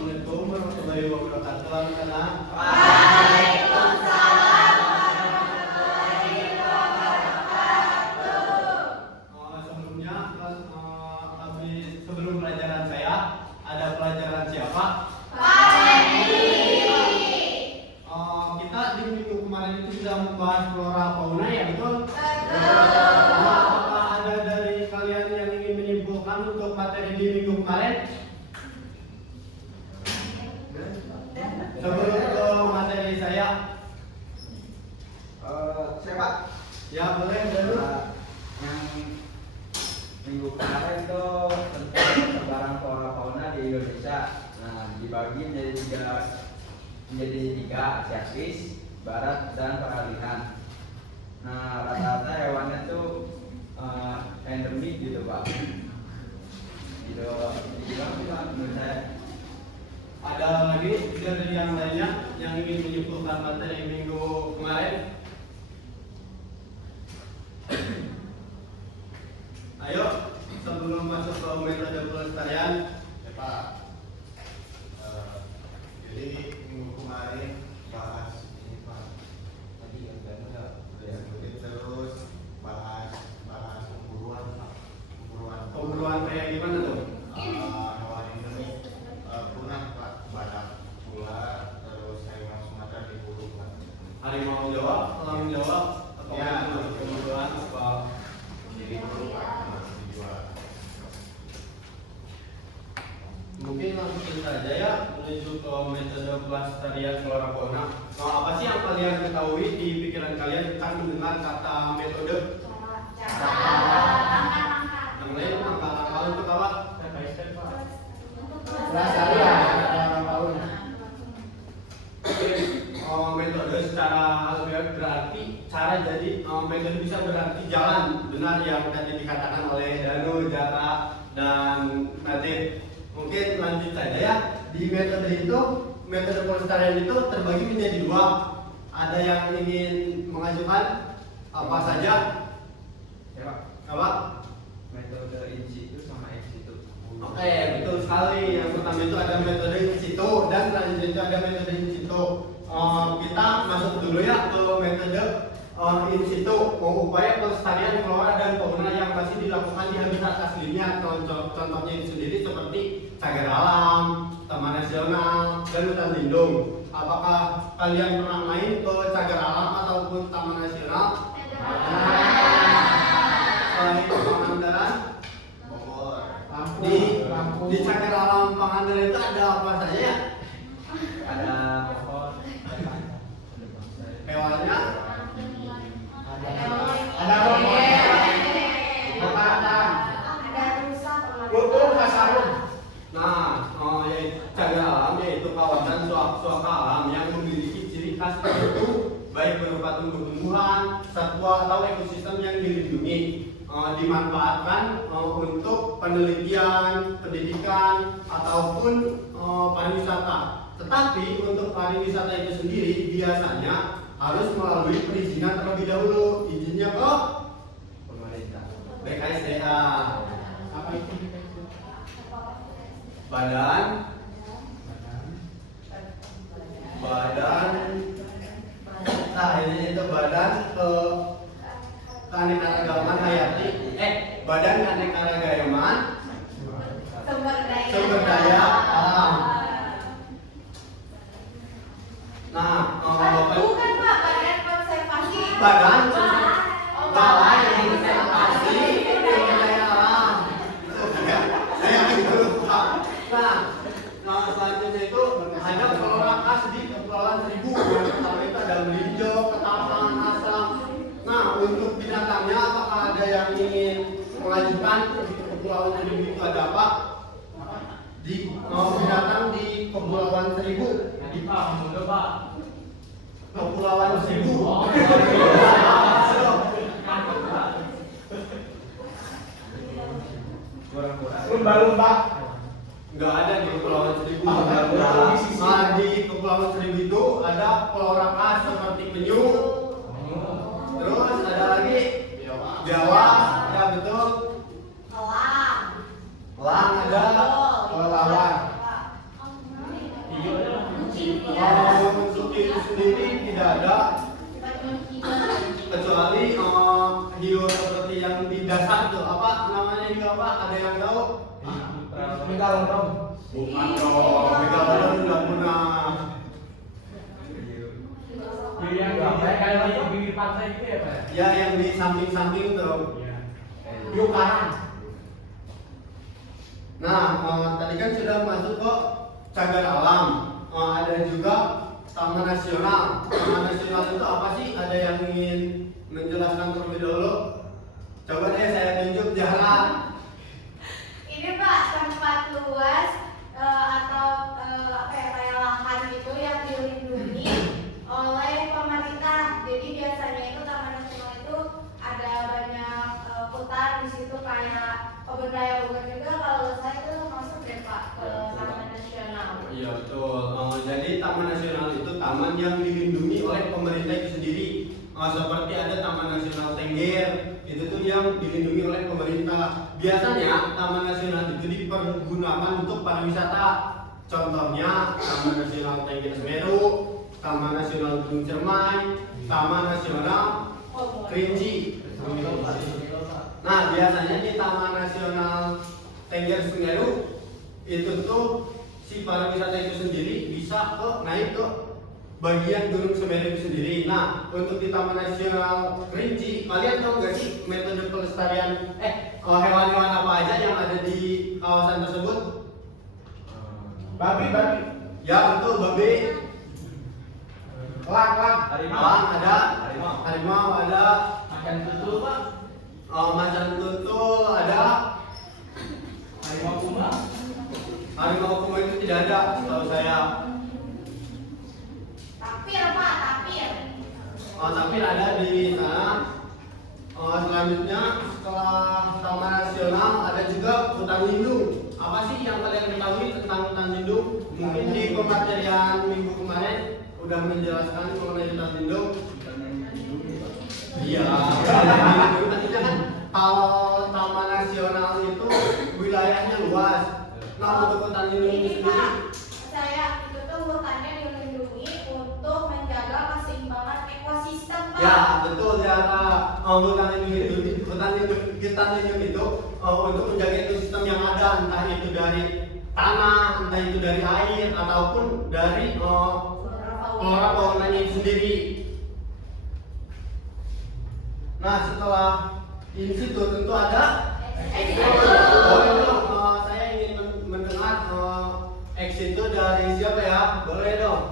Assalamualaikum warahmatullahi wabarakatuh. Waalaikumsalam warahmatullahi wabarakatuh. Sebelumnya, sebelum pelajaran saya, ada pelajaran siapa? Kita di minggu kemarin itu sudah membahas flora fauna, ya betul? Apakah ada dari kalian yang ingin menyimpulkan untuk materi di minggu kemarin? Sebelum ke materi saya, siapa? Ya boleh dulu. Yang minggu kemarin itu tentang persebaran flora fauna di Indonesia. Nah, dibagi menjadi tiga, asiatis, barat, dan peralihan. Nah, rata-rata hewannya tuh endemik gitu, Pak. Gitu, dibilang menurut saya. Ada lagi dari yang lainnya yang ingin menyimpulkan materi minggu kemarin? Ayo, sebelum masuk ke metode pelestarian, Ya Pak, jadi minggu kemarin bahas ini Pak, tadi yang udah sebutin, terus bahas pemburuan kayak gimana tuh? hewan endemik punah Pak, badak pula, terus harimau Sumatera diburu Pak. Harimau Jawa, elang Jawa, atau Ya, pemburuan apa? diburu Pak, masih dijual. Mungkin langsung saja ya menuju ke metode pelestarian flora fauna. Apa sih yang kalian ketahui di pikiran kalian tentang mendengar kata metode? Yang lain langkah-langkah untuk apa? Pelestarian flora fauna. Metode secara alfiah berarti cara, jadi metode bisa berarti jalan, benar yang tadi dikatakan oleh Danu, Jara, dan Nadine. Mungkin lanjut saja ya. Di metode itu, metode pelestarian itu terbagi menjadi dua. Ada yang ingin mengajukan apa saja? Ya, Pak. Apa? Metode in situ sama ex situ. Oke, betul sekali. Yang pertama itu ada metode in situ dan selanjutnya itu ada metode in situ. Kita masuk dulu ya ke metode in situ, upaya pelestarian flora dan fauna yang masih dilakukan di habitat aslinya. Contohnya itu sendiri seperti cagar alam, taman nasional, dan hutan lindung. Apakah kalian pernah main ke cagar alam ataupun taman nasional? Selain Pangandaran, di cagar alam Pangandaran itu ada apa saja ya? Ada pohon, Hewannya? ada Nah, yaitu cagar alam yaitu kawasan suaka alam yang memiliki ciri khas tertentu, baik berupa tumbuh-tumbuhan, satwa atau ekosistem yang dilindungi, dimanfaatkan untuk penelitian, pendidikan ataupun pariwisata. Tetapi untuk pariwisata itu sendiri biasanya harus melalui perizinan terlebih dahulu. Izinnya ke pemerintah. BKSDA. Badan nah ini itu Badan Keanekaragaman Hayati, Badan Keanekaragaman Sumber Daya Alam. Nah, bukan Pak, badan konservasi. Badan Balai Konservasi Sumber Daya Alam. Saya lupa. Nah, selanjutnya itu ada flora khas di Kepulauan Seribu. Yang pertama itu ada melinjo, ketapang, asam. Nah, untuk binatangnya apakah ada yang ingin mengajukan di Kepulauan Seribu itu ada apa? Di binatang di Kepulauan Seribu. Kepulauan Seribu. Lumba-lumba. Enggak ada di Kepulauan Seribu. Lumba-lumba. Di Kepulauan Seribu itu ada flora khas seperti penyu. Terus ada lagi Jawa, ya betul. Elang. Elang ada. Kelelawar. Megalodon. Bukan dong, Megalodon udah punah. Yang kayak lagi pinggir pantai gitu ya Pak? Ya yang di samping-samping tuh. Iya. Yuk kanan. Nah, tadi kan sudah masuk ke cagar alam. Ada juga Taman Nasional. Taman Nasional itu apa sih? Ada yang ingin menjelaskan terlebih dahulu? Coba deh saya tunjuk jalan. Ini Pak, tempat luas atau apa ya, kayak lahan gitu yang dilindungi oleh pemerintah. Jadi biasanya itu Taman Nasional itu ada banyak hutan di situ kayak kebun raya Bogor juga. Kalau saya itu masuk deh Pak ke Taman Nasional. Iya betul. Jadi Taman Nasional itu taman yang dilindungi oleh pemerintah itu sendiri. Seperti ada Taman Nasional Tengger, itu tuh yang dilindungi oleh pemerintah. Biasanya Taman Nasional itu dipergunakan untuk pariwisata. Contohnya Taman Nasional Tengger Semeru, Taman Nasional Gunung Cermai, Taman Nasional Kerinci. Nah, biasanya di Taman Nasional Tengger Semeru itu tuh si pariwisata itu sendiri bisa naik ke bagian Gunung Semeru itu sendiri. Nah, untuk di Taman Nasional Kerinci, kalian tahu nggak sih metode pelestarian hewan-hewan apa aja yang ada di kawasan tersebut? Babi. Ya betul, babi. Elang. Elang ada, harimau ada, Macan tutul Pak. macan tutul ada, Harimau kumbang. harimau kumbang itu tidak ada, setahu saya. Tapir Pak, tapir. Tapir ada di sana. Selanjutnya setelah Taman Nasional ada juga hutan lindung. Apa sih yang kalian ketahui tentang hutan lindung? Mungkin di pematerian minggu kemarin udah menjelaskan mengenai hutan lindung. Iya. Artinya kan kalau Taman Nasional itu wilayahnya luas. Nah untuk hutan lindung Ini sendiri, Pak, saya itu tuh hutannya dilindungi untuk menjaga keseimbangan ekosistem Pak. ya betul ya. Hutan lindung itu untuk menjaga ekosistem yang ada, entah itu dari tanah, entah itu dari air, ataupun dari flora faunanya itu sendiri. Nah setelah in situ tentu ada saya ingin mendengar ex itu dari siapa ya? Boleh dong.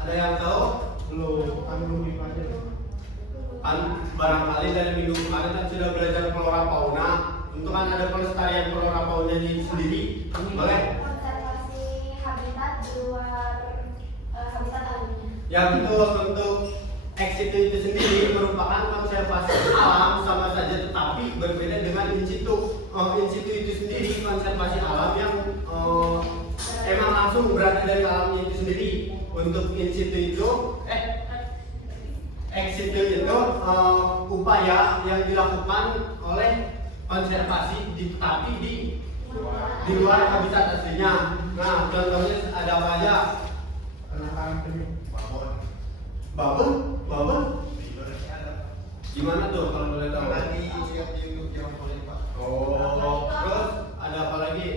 Ada yang tahu? Belum dipelajari. Kan barangkali dari minggu kemarin kan sudah belajar flora fauna. Tentu kan ada pelestarian flora fauna ini sendiri. Boleh? Konservasi habitat di luar habitat alaminya. Ya betul, untuk ex itu sendiri merupakan konservasi alam sama saja, tetapi berbeda dengan in situ. In situ itu sendiri konservasi alam yang emang langsung berada dari alamnya itu sendiri. Untuk in situ itu ex situ itu upaya yang dilakukan oleh konservasi tapi di luar habitat aslinya. Nah contohnya ada apa aja? Penangkaran penyu. Babon? Gimana tuh kalau boleh tahu? Tadi lihat di YouTube yang boleh Pak. Oh, terus ada apa lagi?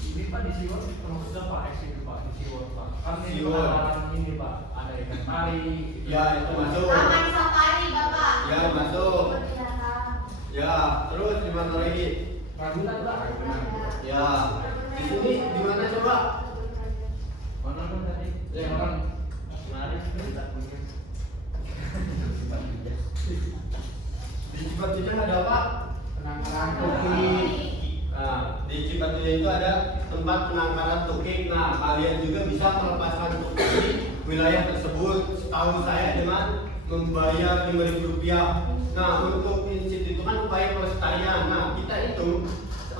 Ini Pak di Siwon maksudnya Pak X itu Pak di Siwon Pak. Kan ini Siwon. penangkaran ini Pak, ada ikan pari. Ya itu masuk. Taman safari Bapak. Ya masuk. Binatang. Ya terus di mana lagi? Ragunan Pak. Ya di sini di mana coba? Mana kan tadi? Yang orang lari kita punya. Di Cipatujah ada apa? Penangkaran Tukik. Nah, di Cipatujah itu ada tempat penangkaran tukik. Nah, kalian juga bisa melepaskan tukik di wilayah tersebut. Setahu saya dengan membayar Rp5.000. Nah, untuk institut itu kan upaya pelestarian. Nah, kita itu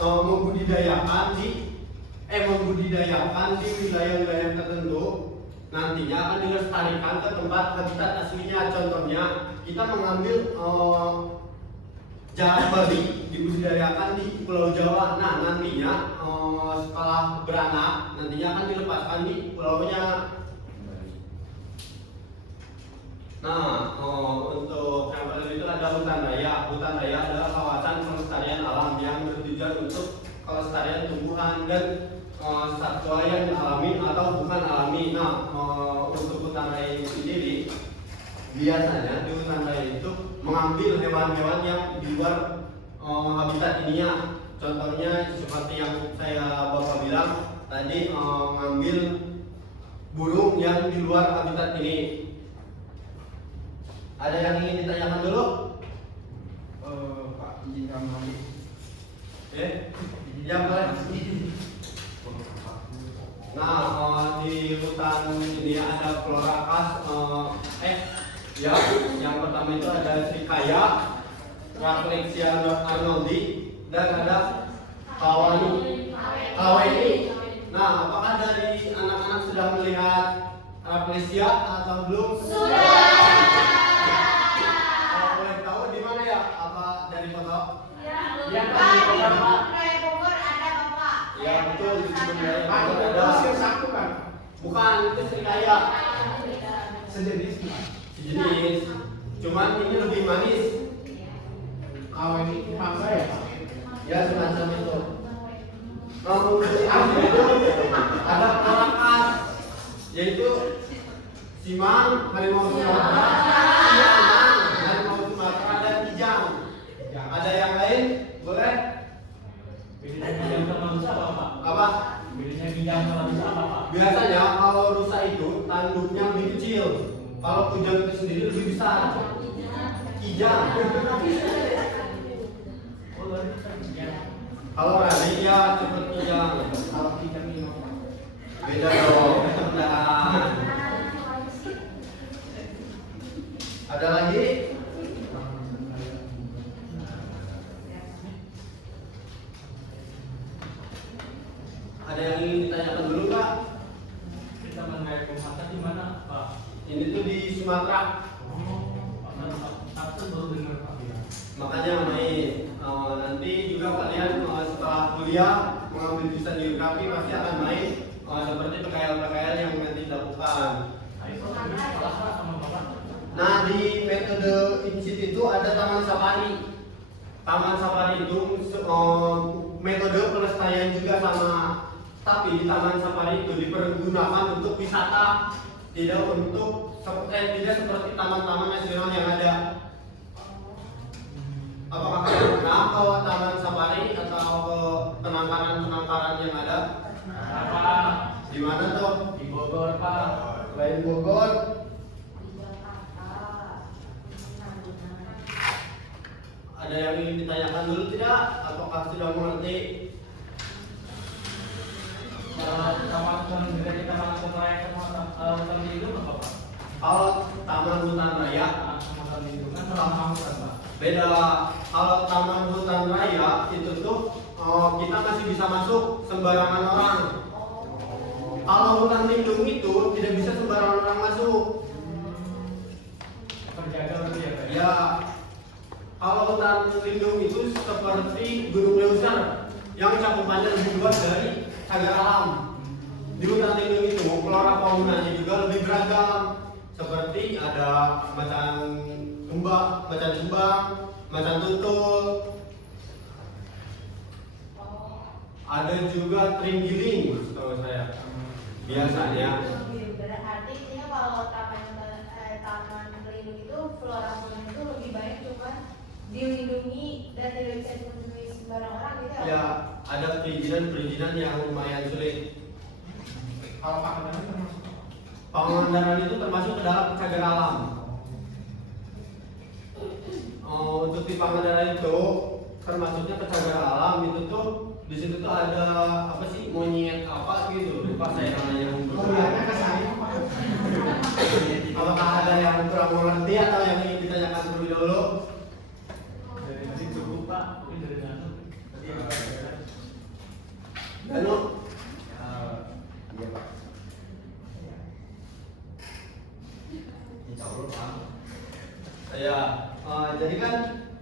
membudidayakan di wilayah-wilayah tertentu. Nantinya akan dilestarikan ke tempat habitat aslinya. Contohnya, kita mengambil jalan babi dibudidayakan di Pulau Jawa. Nah nantinya setelah beranak nantinya akan dilepaskan di pulaunya. Nah untuk yang kedua itu ada hutan raya. Hutan raya adalah kawasan pelestarian alam yang berdiri tujuan untuk kelestarian tumbuhan dan satwa yang alami atau bukan alami. Nah, untuk hutan raya ini sendiri biasanya di hutan raya itu mengambil hewan-hewan yang di luar habitat ininya. Contohnya seperti yang saya bapak bilang tadi, mengambil burung yang di luar habitat ini. Ada yang ingin ditanyakan dulu? Pak, izin kami. Yang boleh. Nah, di hutan ini ada flora khas. Ya, yang pertama itu ada Srikaya, Rafflesia arnoldi, dan ada Kaweni. Nah, apakah dari anak-anak sudah melihat Rafflesia atau belum? Sudah. Kalau boleh tahu di mana ya? Apa dari foto? Yang Raya Bogor ada Bapak. Ya betul, di Kebun Raya Pak, Bogor itu ada. sir satu kan? Bukan, itu Srikaya. Sejenis kan? Sejenis. Cuman ini lebih manis. Kalau ini mangga ya Pak? Ya semacam itu. Untuk itu ada flora khas, yaitu Simang, harimau Sumatera, Siamang, harimau Sumatera, dan Kijang. Ada yang lain? Boleh? Bedanya kijang sama rusa apa, Pak? Apa? Bedanya kijang sama rusa apa, Pak? Biasanya kalau rusa itu tanduknya lebih kecil. Kalau kujang itu sendiri lebih besar. Kijang. Oh, berarti kijang. Kalau rani ya seperti kijang. Kalau kijang ini apa? Beda dong. Nah, ada lagi? Ada yang ingin ditanyakan dulu Pak? Kita mengenai pemata di mana, Pak? Ini tuh di Sumatera. Oh, Pak, aku baru dengar, Pak. Makanya main. Nanti juga kalian setelah kuliah mengambil jurusan geografi pasti akan main seperti PKL-PKL yang nanti dilakukan. Ayo, Pak, sama Bapak. Nah, di metode institut itu ada taman safari. Taman safari itu metode pelestarian juga sama. Tapi di taman safari itu dipergunakan untuk wisata, tidak seperti taman-taman nasional yang ada. Apakah kalian pernah ke taman safari atau ke penangkaran yang ada? Apa? Di mana tuh? Di Bogor, Pak. Selain Bogor, ada yang ingin ditanyakan dulu tidak? Apakah sudah mengerti? Taman hutan gereja, taman hutan raya, sama hutan lindung apa, Pak? Kalau taman hutan raya Sama hutan lindungan sama hutan, Pak. beda. Kalau taman hutan raya itu tuh kita masih bisa masuk sembarangan orang. Kalau hutan lindung itu tidak bisa sembarangan orang masuk. Terjaga berarti ya, Pak? Ya, kalau hutan lindung itu seperti Gunung Leuser yang cakupannya lebih luas dari cagar alam. Di hutan lindung itu flora faunanya juga lebih beragam. Seperti ada macan kumbang, macan tutul. Ada juga terenggiling, setahu saya. Biasanya. Berarti ini kalau taman lindung itu flora fauna itu lebih banyak, cuma dilindungi dan tidak bisa dikunjungi sembarang orang gitu ya? Ya, ada perizinan yang lumayan sulit. Kalau Pangandaran termasuk apa? Pangandaran itu termasuk ke dalam cagar alam. Untuk di Pangandaran itu termasuknya ke cagar alam itu tuh di situ tuh ada apa sih, monyet apa gitu, lupa saya namanya. Kuliahnya ke saya Pak. Apakah ada yang kurang mengerti atau yang ingin ditanyakan terlebih dahulu? Dari tadi cukup, Pak. Mungkin dari Danu. Tadi ada Pak. Danu? Iya Pak. Insya Allah Pak. Ya, jadi kan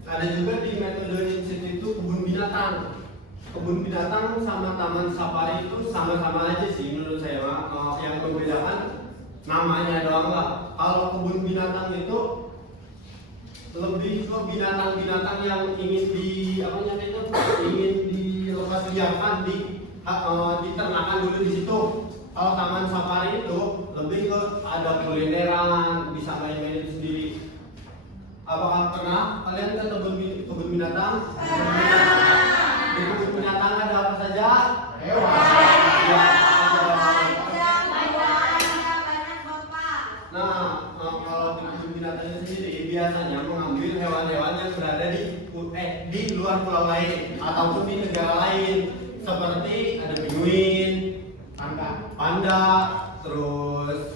ada juga di metode institut itu kebun binatang. Kebun binatang sama taman safari itu sama-sama aja sih menurut saya. Yang membedakan namanya doang lah. Kalau kebun binatang itu lebih ke binatang-binatang yang ingin di konservasi biarkan diternakan dulu di situ. Kalau taman safari itu lebih ke ada kulineran, bisa main-main itu sendiri. Apakah pernah kalian ke kebun binatang? Di kebun binatang ada apa saja? Hewan. Ya, nah, kalau di kebun binatangnya sendiri biasanya mengambil hewan-hewan yang berada di luar pulau lain ataupun di negara lain, seperti ada penguin, panda, terus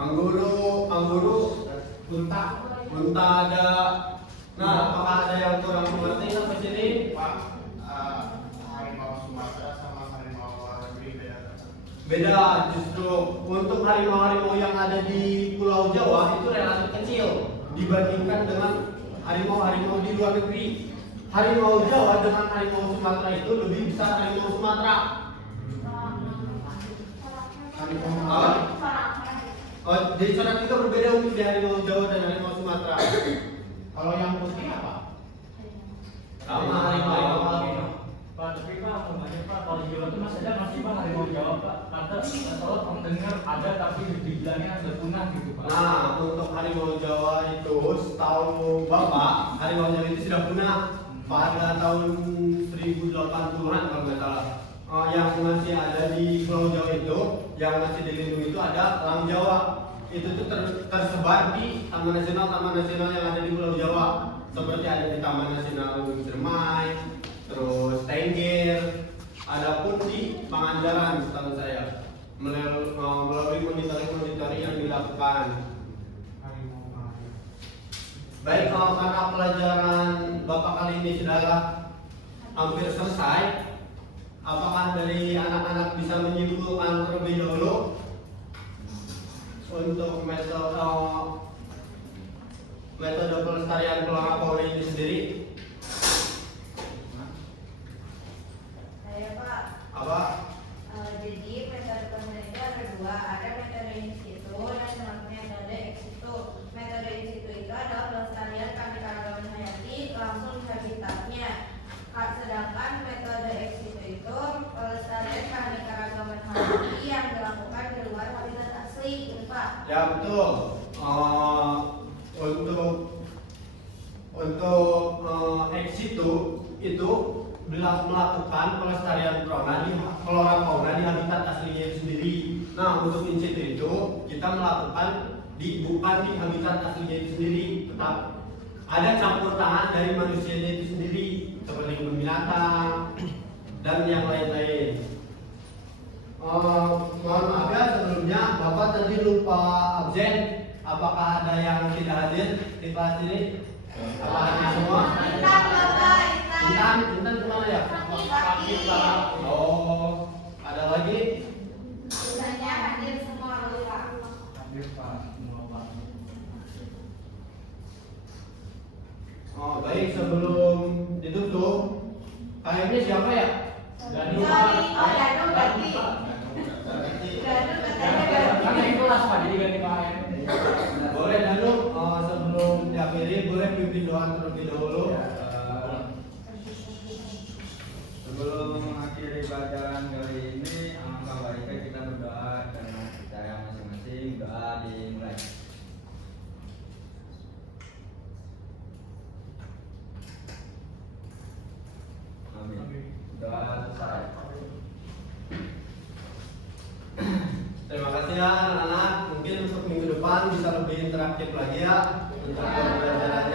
angguru, unta ada. Nah, apakah ada yang kurang mengerti sampai sini? Pak, harimau Sumatera sama harimau luar negeri beda. Beda, justru untuk harimau-harimau yang ada di Pulau Jawa itu relatif kecil dibandingkan dengan harimau-harimau di luar negeri. Harimau Jawa dengan harimau Sumatera itu lebih besar harimau Sumatera. Oh, jadi corak juga berbeda untuk di harimau Jawa dan harimau Sumatera. Kalau yang putih apa? Sama harimau. Pak, tapi Pak, sebenarnya Pak, kalau di Jawa itu masih Pak harimau Jawa Pak. Kata soal pendengar ada tapi dibilangnya sudah punah gitu Pak. Nah, untuk harimau Jawa itu setahu Bapak, harimau Jawa itu sudah punah pada tahun 1080-an kalau nggak salah. Yang masih ada di Pulau Jawa itu, yang masih dilindungi itu ada Elang Jawa. Itu tuh tersebar di taman nasional yang ada di Pulau Jawa. Seperti ada di Taman Nasional Gunung Ciremai, terus Tengger, ada pun di Pangandaran setahu saya, melalui monitoring yang dilakukan. Baik, karena pelajaran Bapak kali ini sudah hampir selesai, apakah dari anak-anak bisa menyimpulkan terlebih dahulu untuk metode pelestarian Pulau Pauli ini sendiri? Saya Pak. Apa? Jadi metode pelestarian itu ada dua, ada metode in situ dan metode ex situ. Metode in situ itu adalah pelestarian keanekaragaman hayati langsung di habitatnya. Sedangkan metode ex situ itu pelestarian keanekaragaman hayati yang dilakukan di luar habitat asli, gitu Pak. Ya betul. Untuk ex situ itu melakukan pelestarian flora fauna di habitat aslinya itu sendiri. Nah, untuk in situ itu kita melakukan bukan di habitat aslinya itu sendiri, tetap ada campur tangan dari manusianya itu sendiri, seperti kebun binatang dan yang lain-lain. Mohon maaf ya sebelumnya, Bapak tadi lupa absen. Apakah ada yang tidak hadir di kelas ini? Apa hadir semua? Intan Bapak, Intan. Intan kemana ya? Sakit. Oh, ada lagi? Biasanya hadir semua dulu Pak. Hadir Pak, semua Pak. Oh, baik, sebelum ditutup, kayaknya siapa ya? Danu Sorry, Pak. Danu ganti. Pak. Danu katanya ganti. Kan di kelas Pak, jadi ganti Pak. Boleh Danu, sebelum diakhiri boleh pimpin doa terlebih dahulu. Sebelum mengakhiri pelajaran kali ini, alangkah baiknya kita berdoa dengan cara masing-masing. Doa dimulai. Amin. Doa selesai. Terima kasih ya anak-anak. Mungkin untuk minggu depan bisa lebih interaktif lagi ya untuk pembelajaran